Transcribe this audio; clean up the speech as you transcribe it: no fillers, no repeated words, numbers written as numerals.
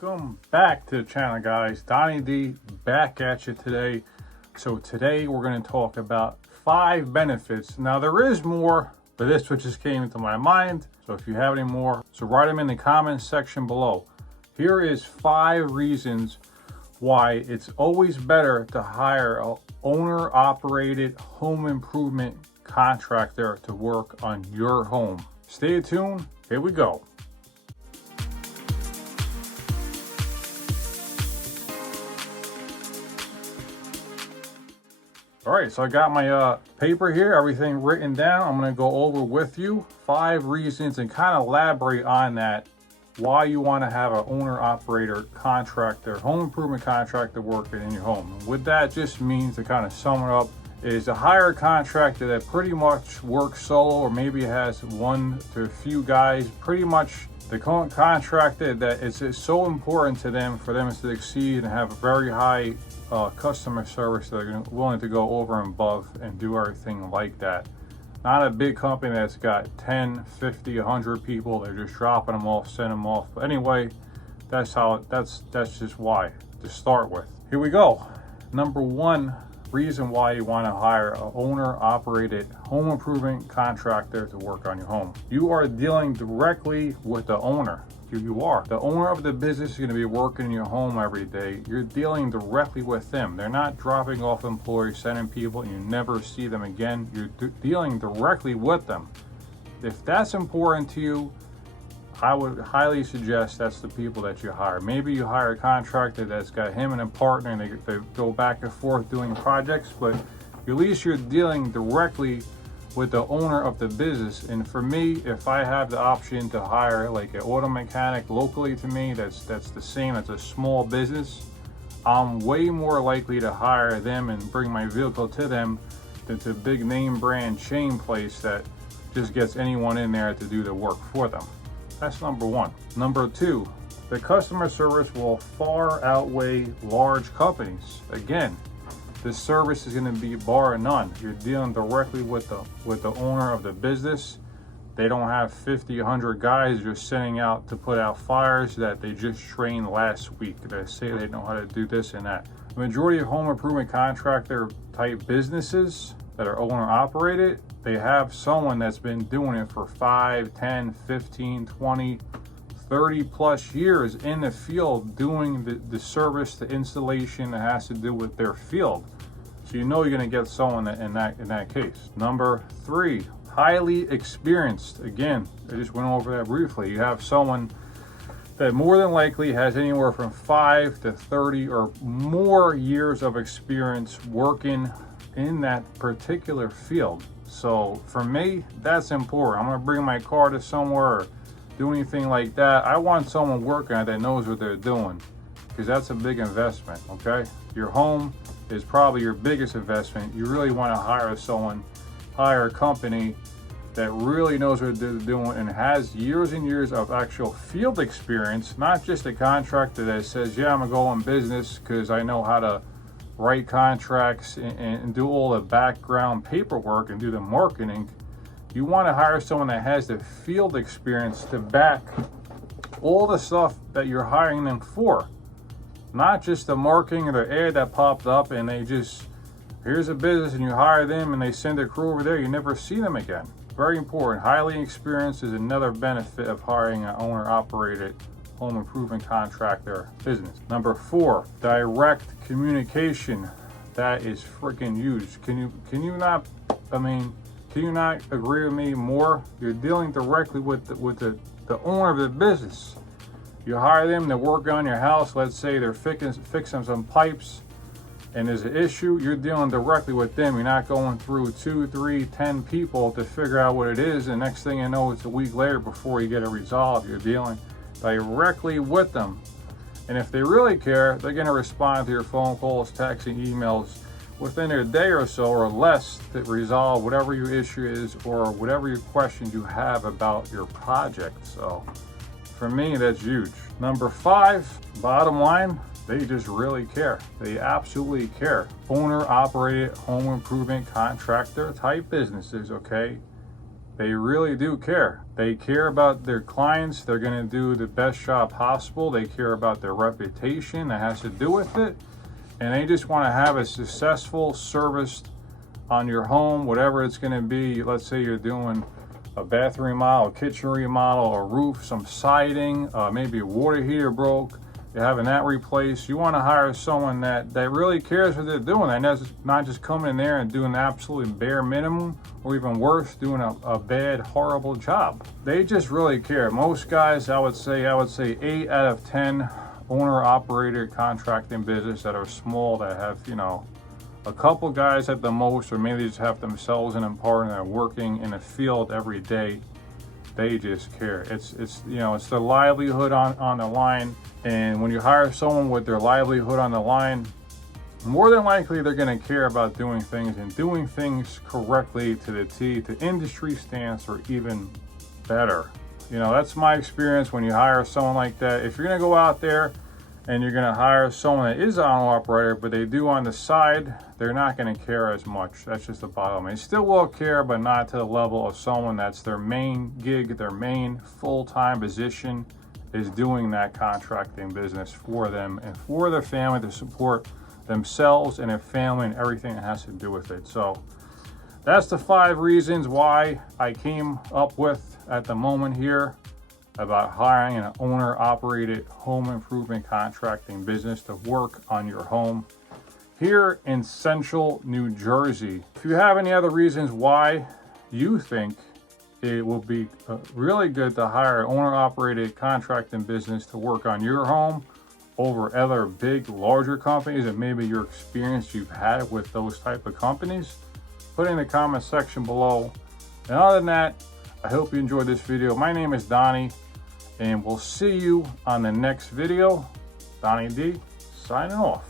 Welcome back to the channel, guys. Donnie D back at you today. So today we're going to talk about 5 benefits. Now there is more, but this what just came into my mind. So if you have any more, so write them in the comments section below. Here is 5 reasons why it's always better to hire an owner-operated home improvement contractor to work on your home. Stay tuned. Here we go. All right, so I got my paper here, everything written down. I'm gonna go over with you 5 reasons and kind of elaborate on that, why you wanna have an owner-operator contractor, home improvement contractor working in your home. And what that just means, to kind of sum it up, is to hire a contractor that pretty much works solo, or maybe has 1 to a few guys. Pretty much the contractor that is so important to them, for them to succeed and have a very high customer service, that are willing to go over and above and do everything like that. Not a big company that's got 10, 50, 100 people. They're just dropping them off, sending them off. But anyway, that's just why, to start with. Here we go. Number 1 reason why you want to hire an owner-operated home improvement contractor to work on your home. You are dealing directly with the owner. You are. The owner of the business is going to be working in your home every day. You're dealing directly with them. They're not dropping off employees, sending people, and you never see them again. You're dealing directly with them. If that's important to you, I would highly suggest that's the people that you hire. Maybe you hire a contractor that's got him and a partner, and they go back and forth doing projects, but at least you're dealing directly with the owner of the business. And for me, if I have the option to hire like an auto mechanic locally to me, that's the same as a small business, I'm way more likely to hire them and bring my vehicle to them than to a big name brand chain place that just gets anyone in there to do the work for them. That's number 1. Number 2, the customer service will far outweigh large companies. Again, the service is going to be bar none. You're dealing directly with the owner of the business. They don't have 50, 100 guys just sending out to put out fires that they just trained last week. They say they know how to do this and that. The majority of home improvement contractor type businesses that are owner operated, they have someone that's been doing it for 5, 10, 15, 20, 30 plus years in the field, doing the service, the installation that has to do with their field. So you know you're going to get someone in that case. Number 3, highly experienced. Again, I just went over that briefly. You have someone that more than likely has anywhere from 5 to 30 or more years of experience working in that particular field. So for me, that's important. I'm going to bring my car to somewhere or do anything like that. I want someone working on it that knows what they're doing, because that's a big investment. Okay, your home is probably your biggest investment. You really want to hire a company that really knows what they're doing and has years and years of actual field experience, not just a contractor that says, yeah, I'm gonna go in business because I know how to write contracts and do all the background paperwork and do the marketing. You want to hire someone that has the field experience to back all the stuff that you're hiring them for. Not just the marketing or the ad that popped up and they just, here's a business and you hire them and they send a crew over there, you never see them again. Very important. Highly experienced is another benefit of hiring an owner-operated home improvement contractor business. Number 4, direct communication. That is freaking huge. Can you not agree with me more? You're dealing directly with the owner of the business. You hire them to work on your house. Let's say they're fixing some pipes and there's an issue. You're dealing directly with them. You're not going through 2, 3, 10 people to figure out what it is, and next thing you know, it's a week later before you get it resolved. You're dealing directly with them. And if they really care, they're going to respond to your phone calls, texts, and emails within a day or so or less to resolve whatever your issue is or whatever your questions you have about your project. So for me, that's huge. Number 5, bottom line, they just really care. They absolutely care. Owner-operated home improvement contractor type businesses, okay? They really do care. They care about their clients. They're going to do the best job possible. They care about their reputation that has to do with it. And they just want to have a successful service on your home, whatever it's going to be. Let's say you're doing a bathroom remodel, a kitchen remodel, a roof, some siding, maybe a water heater broke. You're having that replaced. You want to hire someone that really cares what they're doing, and that's not just coming in there and doing the absolute bare minimum, or even worse, doing a bad, horrible job. They just really care. Most guys, I would say 8 out of 10 owner-operator contracting business that are small, that have, you know, a couple guys at the most, or maybe they just have themselves and a partner that are working in the field every day. They just care. It's you know, it's their livelihood on the line. And when you hire someone with their livelihood on the line, more than likely they're going to care about doing things and doing things correctly to the T, to industry stance, or even better. You know, that's my experience when you hire someone like that. If you're going to go out there and you're going to hire someone that is an owner operator, but they do on the side, they're not going to care as much. That's just the bottom line. They still will care, but not to the level of someone that's their main gig, their main full-time position is doing that contracting business for them and for their family, to support themselves and their family and everything that has to do with it. So that's the 5 reasons why I came up with at the moment here about hiring an owner-operated home improvement contracting business to work on your home here in Central New Jersey. If you have any other reasons why you think it will be really good to hire an owner-operated contracting business to work on your home over other big, larger companies, and maybe your experience you've had with those type of companies, put in the comment section below. And other than that, I hope you enjoyed this video. My name is Donnie, and we'll see you on the next video. Donnie D, signing off.